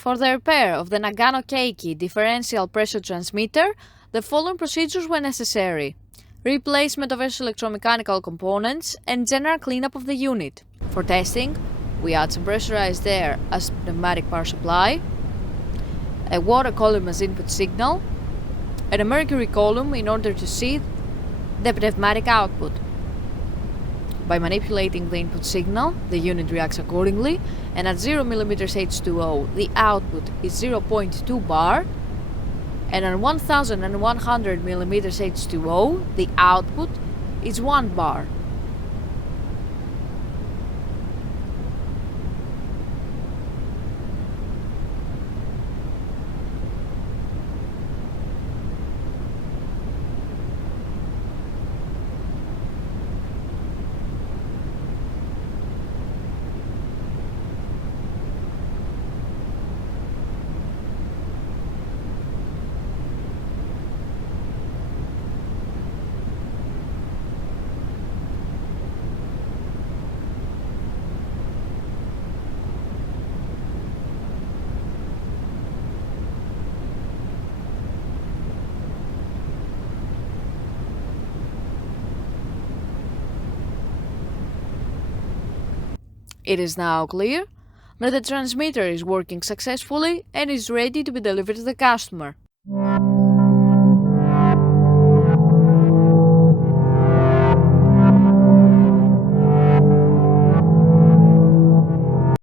For the repair of the Nagano Keiki Differential pressure transmitter, the following procedures were necessary: replacement of various electromechanical components and general cleanup of the unit. For testing, we add some pressurized air as pneumatic power supply, a water column as input signal, and a mercury column in order to see the pneumatic output. By manipulating the input signal, the unit reacts accordingly, and at 0 mm H2O the output is 0.2 bar, and at 1100 mm H2O the output is 1 bar. It is now clear that the transmitter is working successfully and is ready to be delivered to the customer.